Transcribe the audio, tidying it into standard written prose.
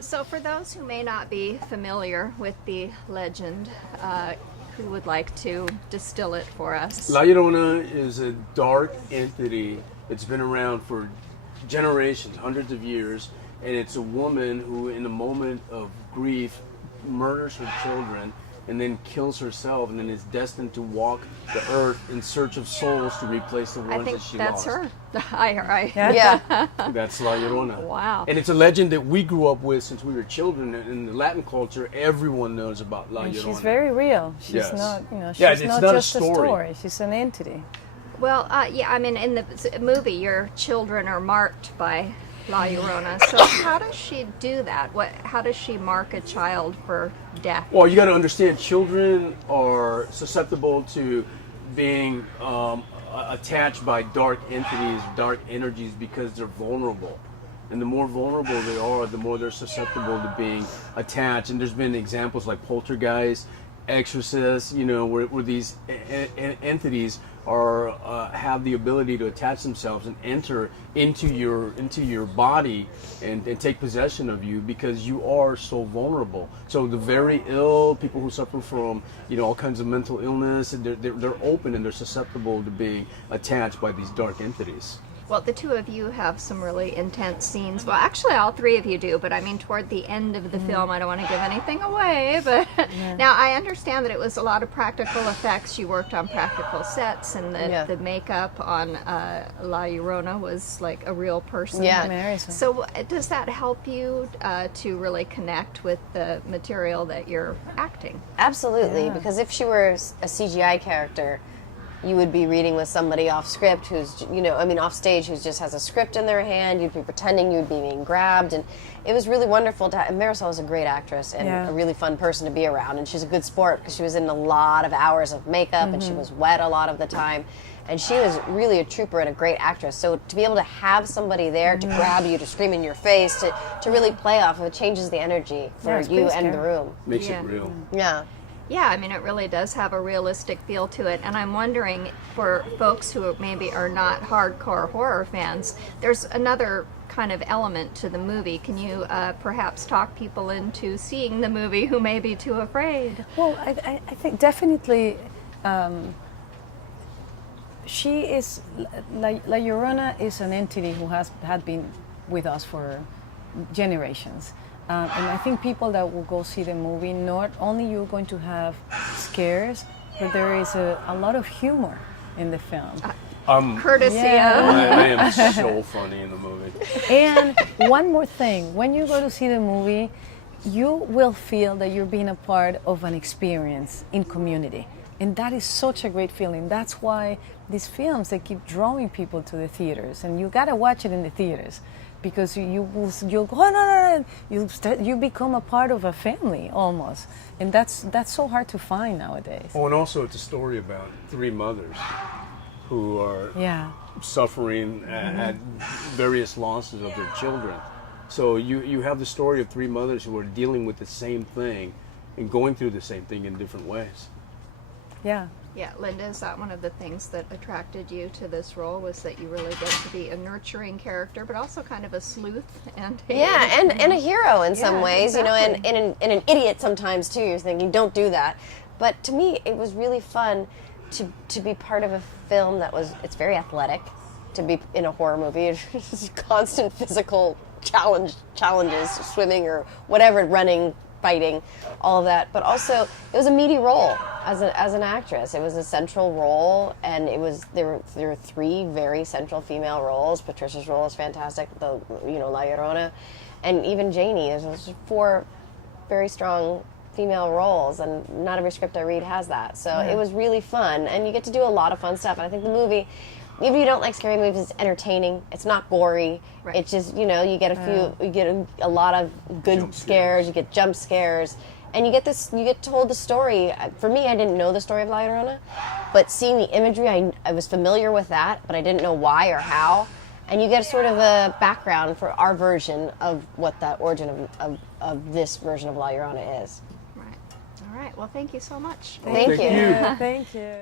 So for those who may not be familiar with the legend, who would like to distill it for us? La Llorona is a dark entity. It's been around for generations, hundreds of years, and it's a woman who, in a moment of grief, murders her children and then kills herself, and then is destined to walk the earth in search of souls to replace the ones that she lost. I think that's her. Yeah. That's La Llorona. Wow. And it's a legend that we grew up with since we were children. In the Latin culture, everyone knows about La And Llorona. she's very real. She's Yes. not, you know, she's Yeah, it's not not a just story. She's an entity. Well, yeah, I mean, in the movie, your children are marked by La Llorona. So how does she do that? How does she mark a child for death? Well, you got to understand, children are susceptible to being attached by dark entities, dark energies, because they're vulnerable. And the more vulnerable they are, the more they're susceptible to being attached. And there's been examples like poltergeists, exorcists, you know, where these entities are have the ability to attach themselves and enter into your body and take possession of you, because you are so vulnerable. So the very ill, people who suffer from, you know, all kinds of mental illness, and they're open and they're susceptible to being attached by these dark entities. Well, the two of you have some really intense scenes. Well, actually, all three of you do, but I mean, toward the end of the film, I don't want to give anything away, but now I understand that it was a lot of practical effects. You worked on practical sets, and the makeup on La Llorona was like a real person. Yeah. So does that help you to really connect with the material that you're acting? Absolutely, because if she were a CGI character, you would be reading with somebody off script who's, you know, I mean, off stage, who just has a script in their hand. You'd be pretending you'd be being grabbed. And it was really wonderful to have. And Marisol is a great actress and a really fun person to be around. And she's a good sport because she was in a lot of hours of makeup and she was wet a lot of the time. And she was really a trooper and a great actress. So to be able to have somebody there to grab you, to scream in your face, to really play off, it changes the energy for you and the room. Makes it real. Yeah. Yeah, I mean, it really does have a realistic feel to it. And I'm wondering, for folks who maybe are not hardcore horror fans, there's another kind of element to the movie. Can you perhaps talk people into seeing the movie who may be too afraid? Well, I think definitely she is, La Llorona is an entity who had been with us for generations. And I think people that will go see the movie, not only you're going to have scares, but there is a lot of humor in the film. Courtesy I am so funny in the movie. And one more thing, when you go to see the movie, you will feel that you're being a part of an experience in community. And that is such a great feeling. That's why these films, they keep drawing people to the theaters. And you gotta watch it in the theaters, because you'll go, oh, no. You become a part of a family almost. And that's so hard to find nowadays. Oh, and also it's a story about three mothers who are suffering at various losses of their children. So you have the story of three mothers who are dealing with the same thing and going through the same thing in different ways. Yeah. Yeah, Linda, is that one of the things that attracted you to this role, was that you really get to be a nurturing character, but also kind of a sleuth and and a hero in some ways, exactly. you know, and an idiot sometimes too. You're thinking, don't do that. But to me, it was really fun to be part of a film it's very athletic, to be in a horror movie. It's constant physical challenges, swimming or whatever, running, fighting, all of that. But also, it was a meaty role as an actress. It was a central role, and there were three very central female roles. Patricia's role is fantastic. La Llorona, and even Janie. There's four very strong female roles, and not every script I read has that. So it was really fun, and you get to do a lot of fun stuff. And I think the movie, even if you don't like scary movies, it's entertaining. It's not gory. Right. It's just, you know, you get a lot of good scares. You get jump scares, and you get told the story. For me, I didn't know the story of La Llorona, but seeing the imagery, I was familiar with that, but I didn't know why or how. And you get sort of a background for our version of what the origin of this version of La Llorona is. Right. All right. Well, thank you so much. Thank you. Thank you.